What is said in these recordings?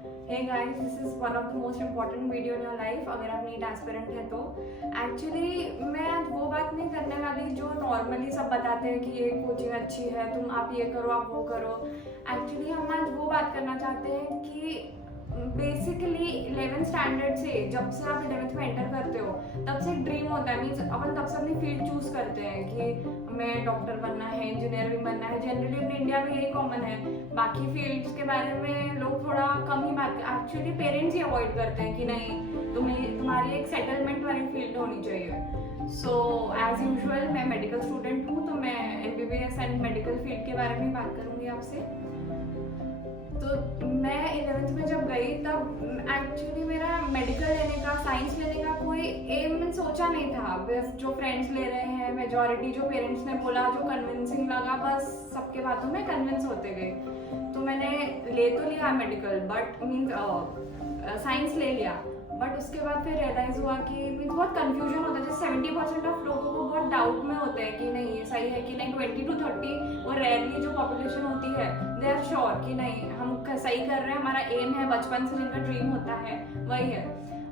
Hey guys, this is one of the most important video in your life अगर आप NEET aspirant है तो actually मैं आज वो बात नहीं करने वाली जो नॉर्मली सब बताते हैं कि ये कोचिंग अच्छी है, तुम आप ये करो आप वो करो। एक्चुअली हम आज वो बात करना चाहते हैं कि बेसिकली 11th स्टैंडर्ड से जब से आप 11th में एंटर करते हो तब से एक ड्रीम होता है। मीन्स अपन तब से अपनी फील्ड चूज करते हैं कि हमें डॉक्टर बनना है, इंजीनियर भी बनना है। जनरली अपने इंडिया में यही कॉमन है। बाकी फील्ड्स के बारे में लोग थोड़ा कम ही बात एक्चुअली पेरेंट्स ही अवॉइड करते हैं कि नहीं तुम्हारी एक सेटलमेंट वाली फील्ड होनी चाहिए। सो एज यूजुअल मैं मेडिकल स्टूडेंट हूँ, तो मैं MBBS एंड मेडिकल फील्ड के बारे में बात करूँगी आपसे। तो मैं 11th में जब गई तब एक्चुअली मेरा मेडिकल लेने का, साइंस लेने का कोई एम मैंने सोचा नहीं था। बस जो फ्रेंड्स ले रहे हैं, मेजॉरिटी जो पेरेंट्स ने बोला, जो कन्विंसिंग लगा, बस सबके बातों में कन्विंस होते गए। तो मैंने ले तो लिया मेडिकल, बट मीन्स साइंस ले लिया। बट उसके बाद फिर रियलाइज हुआ कि मीन्स बहुत कंफ्यूजन होता है। जैसे 70% ऑफ लोगों को बहुत डाउट में होते हैं कि नहीं ये सही है कि नहीं। 20 to 30 और रेयरली जो पॉपुलेशन होती है दे आर श्योर कि नहीं हम सही कर रहे हैं, हमारा एम है, बचपन से जिनका ड्रीम होता है वही है।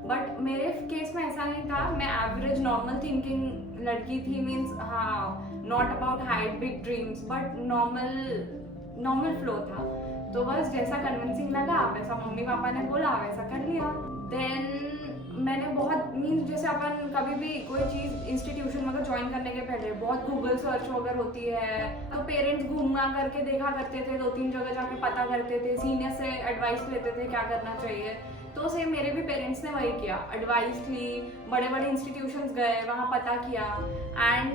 बट मेरे केस में ऐसा नहीं था। मैं एवरेज नॉर्मल थिंकिंग लड़की थी। मीन्स हाँ, not about height big dreams, but normal flow था। तो बस जैसा कन्विंसिंग लगा, वैसा मम्मी पापा ने बोला, वैसा कर लिया। देन मैंने बहुत मीन्स जैसे अपन कभी भी कोई चीज़ इंस्टीट्यूशन में ज्वाइन करने के पहले बहुत गूगल सर्च वगैरह होती है, तो पेरेंट्स घूमना करके देखा करते थे, 2-3 जगह जाके पता करते थे, सीनियर से एडवाइस लेते थे क्या करना चाहिए। तो सेम मेरे भी पेरेंट्स ने वही किया, एडवाइस ली, बड़े बड़े इंस्टीट्यूशंस गए, वहाँ पता किया। एंड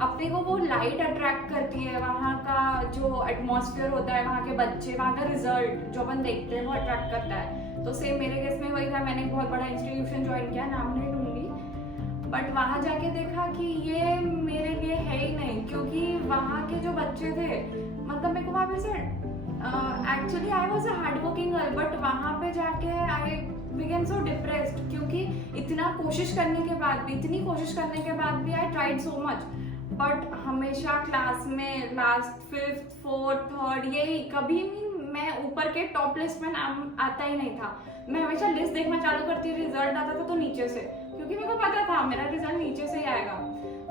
अपने को वो लाइट अट्रैक्ट करती है, वहाँ का जो एटमॉस्फेयर होता है, वहाँ के बच्चे, वहाँ का रिजल्ट जो अपन देखते हैं वो अट्रैक्ट करता है। तो सेम मेरे केस में वही था। मैंने बहुत बड़ा इंस्टीट्यूशन ज्वाइन किया, नाम नहीं लूँगी, बट वहाँ जाके देखा कि ये मेरे लिए है ही नहीं। क्योंकि वहाँ के जो बच्चे थे, मतलब मेरे को वहाँ पे से actually I was a hard working girl, but वहाँ पे जाके आई बिगेन सो डिप्रेस्ड। क्योंकि इतना कोशिश करने के बाद भी, इतनी कोशिश करने के बाद भी I tried so much, but हमेशा क्लास में लास्ट 5th 4th 3rd यही कभी नहीं, मैं ऊपर के टॉप लिस्ट में नाम आता ही नहीं था। मैं हमेशा लिस्ट देखना चालू करती थी, रिजल्ट आता था तो नीचे से, क्योंकि मेरे को पता था मेरा रिजल्ट नीचे से ही आएगा।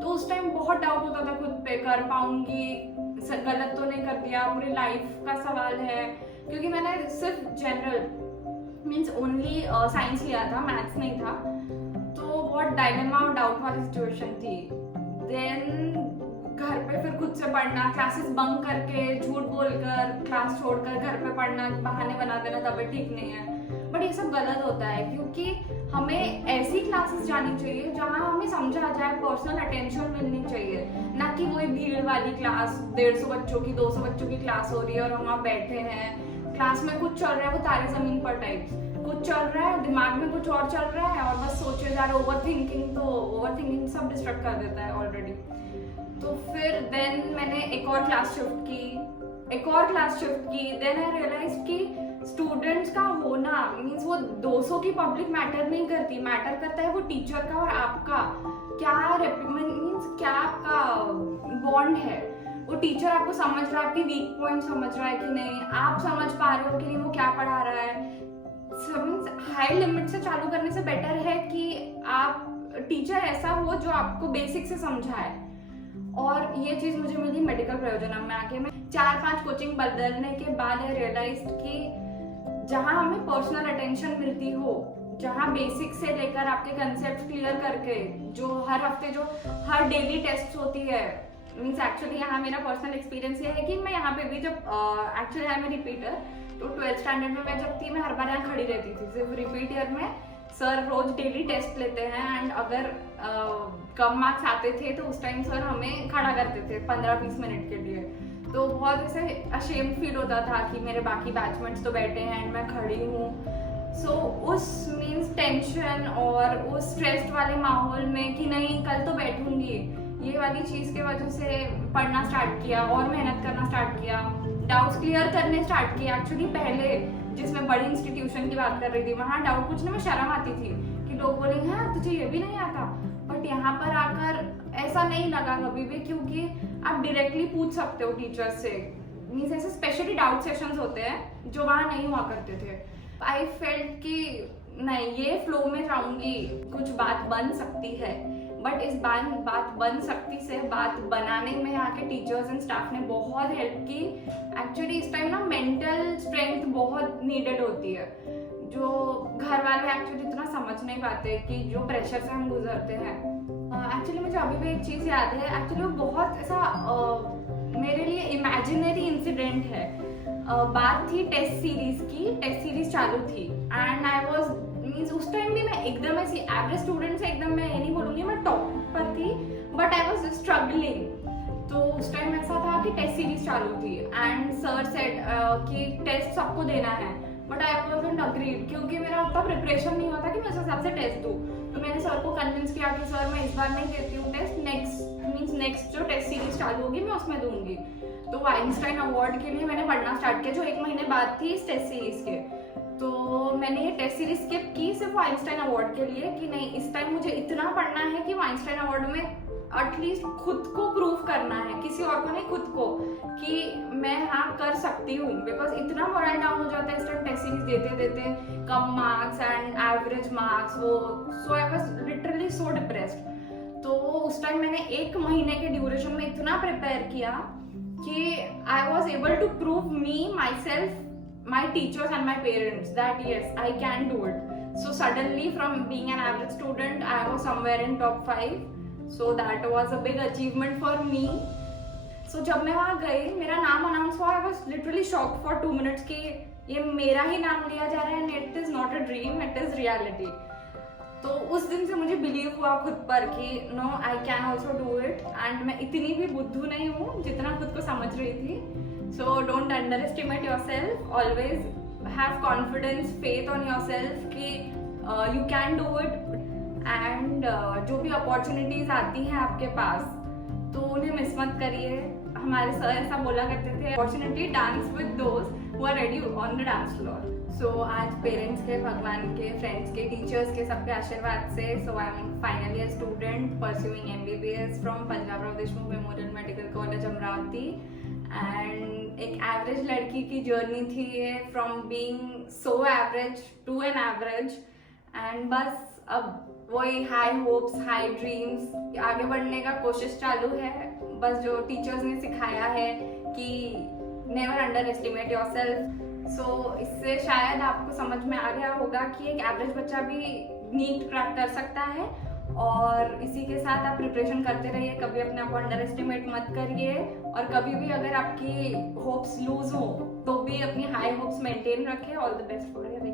तो उस टाइम बहुत डाउट होता था खुद पे, कर पाऊंगी, गलत तो नहीं कर दिया, पूरी लाइफ का सवाल है। क्योंकि मैंने सिर्फ जनरल मीन्स ओनली साइंस लिया था, मैथ्स नहीं था। तो बहुत डायलेमा और डाउट वाली सिचुएशन थी। देन घर पे फिर खुद से पढ़ना, क्लासेस बंक करके, झूठ बोलकर, क्लास छोड़कर घर पे पढ़ना, बहाने बना देना तबीयत ठीक नहीं है। बट ये सब गलत होता है, क्योंकि हमें ऐसी क्लासेस जानी चाहिए जहाँ हमें समझा जाए, पर्सनल अटेंशन मिलनी चाहिए, ना कि वही भीड़ वाली क्लास, 150 बच्चों की, 200 बच्चों की क्लास हो रही है और हम वहाँ बैठे हैं, क्लास में कुछ चल रहा है वो तारे जमीन पर टाइप्स, कुछ चल रहा है दिमाग में कुछ और चल रहा है, और बस सोचे जा रहे। ओवर थिंकिंग सब डिस्ट्रक्ट कर देता है ऑलरेडी। तो फिर देन मैंने एक और क्लास शिफ्ट की। देन आई रियलाइज कि स्टूडेंट्स का होना मीन्स वो 200 की पब्लिक मैटर नहीं करती, मैटर करता है वो टीचर का और आपका क्या मीन्स क्या आपका बॉन्ड है। वो टीचर आपको समझ रहा है, आपकी वीक पॉइंट समझ रहा है कि नहीं, आप समझ पा रहे हो कि नहीं वो क्या पढ़ा रहा है। हाई लिमिट से चालू करने से बेटर है कि आप टीचर ऐसा हो जो आपको बेसिक से समझाए। और ये चीज़ मुझे मिली मेडिकल प्रयोजनम में आके। मैं 4-5 कोचिंग बदलने के बाद आई रियलाइज्ड कि जहाँ हमें पर्सनल अटेंशन मिलती हो, जहाँ बेसिक से लेकर आपके कंसेप्ट क्लियर करके, जो हर हफ्ते जो हर डेली टेस्ट होती है, मीन्स एक्चुअली यहाँ मेरा पर्सनल एक्सपीरियंस ये है कि मैं यहाँ पे भी जब एक्चुअली आई एम रिपीटर, तो 12th स्टैंडर्ड में मैं जब थी, मैं हर बार यहाँ खड़ी रहती थी। सिर्फ रिपीट ईयर में सर रोज डेली टेस्ट लेते हैं, एंड अगर कम मार्क्स आते थे तो उस टाइम सर हमें खड़ा करते थे 15-20 मिनट के लिए। तो बहुत ऐसे अशेम्ड फील होता था कि मेरे बाकी बैचमेट्स तो बैठे हैं एंड मैं खड़ी हूँ। सो उस मीन्स टेंशन और उस स्ट्रेस्ड वाले माहौल में कि नहीं कल तो बैठूंगी, ये वाली चीज़ के वजह से पढ़ना स्टार्ट किया और मेहनत करना स्टार्ट किया, डाउट्स क्लियर करने स्टार्ट किए। एक्चुअली पहले जिसमें बड़ी इंस्टीट्यूशन की बात कर रही थी, वहाँ डाउट पूछने में शर्म आती थी कि लोग बोलेंगे हाँ तुझे ये भी नहीं आता। बट यहाँ पर आकर ऐसा नहीं लगा कभी भी, क्योंकि आप डायरेक्टली पूछ सकते हो टीचर से। मीन्स ऐसे स्पेशली डाउट सेशंस होते हैं जो वहाँ नहीं हुआ करते थे। आई फेल्ट कि नहीं, ये फ्लो में जाऊंगी, कुछ बात बन सकती है। बट इस बात बन सकती से बात बनाने में आके टीचर्स एंड स्टाफ ने बहुत हेल्प की। एक्चुअली इस टाइम ना मेंटल स्ट्रेंथ बहुत नीडेड होती है, जो घर वाले एक्चुअली इतना समझ नहीं पाते कि जो प्रेशर से हम गुजरते हैं। एक्चुअली मुझे अभी भी एक चीज़ याद है, एक्चुअली वो बहुत ऐसा मेरे लिए इमेजिनरी इंसिडेंट है। बात थी टेस्ट सीरीज की, टेस्ट सीरीज चालू थी एंड आई वाज मीन्स उस टाइम भी मैं एकदम ऐसी एवरेज स्टूडेंट से एकदम, मैं ये नहीं बोलूँगी मैं टॉप पर थी, बट आई वाज स्ट्रगलिंग। तो उस टाइम ऐसा था कि टेस्ट सीरीज चालू थी एंड सर सेड कि टेस्ट सबको देना है, बट आई वाज़न्ट अग्रीड क्योंकि मेरा उतना प्रिपरेशन नहीं हुआ था कि मैं उस हिसाब से टेस्ट दूँ। तो मैंने सर को कन्विंस किया कि सर मैं इस बार नहीं देती हूँ टेस्ट, नेक्स्ट जो टेस्ट सीरीज चालू होगी मैं उसमें दूंगी। तो आइंस्टाइन अवार्ड के लिए मैंने पढ़ना स्टार्ट किया, जो 1 महीने बाद थी इस टेस्ट सीरीज के। तो मैंने ये टेस्ट सीरीज स्किप की सिर्फ आइंस्टाइन अवार्ड के लिए कि नहीं, इस टाइम मुझे इतना पढ़ना है कि आइंस्टाइन अवार्ड में एटलीस्ट खुद को प्रूव करना है, किसी और को नहीं, खुद को, कि मैं हाँ कर सकती हूँ। बिकॉज इतना मोरल डाउन हो जाता है इस टाइम टेस्ट सीरीज देते देते, कम मार्क्स एंड एवरेज मार्क्स, वो so I was literally so depressed. तो उस टाइम मैंने 1 महीने के ड्यूरेशन में इतना प्रिपेयर किया कि I was able to prove me, myself, my teachers and my parents that yes, I can do it. So suddenly from being an average student, I was somewhere in top 5. So that was a big achievement for me. So जब मैं वहाँ गई, मेरा नाम announce हुआ, I was literally shocked for 2 minutes कि ये मेरा ही नाम लिया जा रहा है and it is not a dream, it is reality. तो उस दिन से मुझे बिलीव हुआ खुद पर कि no, I can also do it and मैं इतनी भी बुद्धू नहीं हूँ जितना खुद को समझ रही थी। So don't underestimate yourself. Always have confidence, faith on yourself कि you can do it. And जो भी opportunities आती हैं आपके पास, तो उन्हें मिस मत करिए। हमारे सर ऐसा बोला करते थे, opportunity dance with those who are ready on the dance floor. So आज पेरेंट्स के, भगवान के, फ्रेंड्स के, टीचर्स के, सबके आशीर्वाद से so I am finally a student pursuing MBBS from Panjabrao Deshmukh memorial medical college Amravati. And एक एवरेज लड़की की जर्नी थी ये, from being so average to an average. And बस अब वही हाई होप्स, हाई ड्रीम्स, आगे बढ़ने का कोशिश चालू है। बस जो टीचर्स ने सिखाया है कि never underestimate yourself. So इससे शायद आपको समझ में आ गया होगा कि एक एवरेज बच्चा भी नीट क्रैक कर सकता है। और इसी के साथ आप प्रिपरेशन करते रहिए, कभी अपने आप को अंडर एस्टिमेट मत करिए, और कभी भी अगर आपकी होप्स लूज हो तो भी अपनी हाई होप्स मेंटेन रखें। All the best for your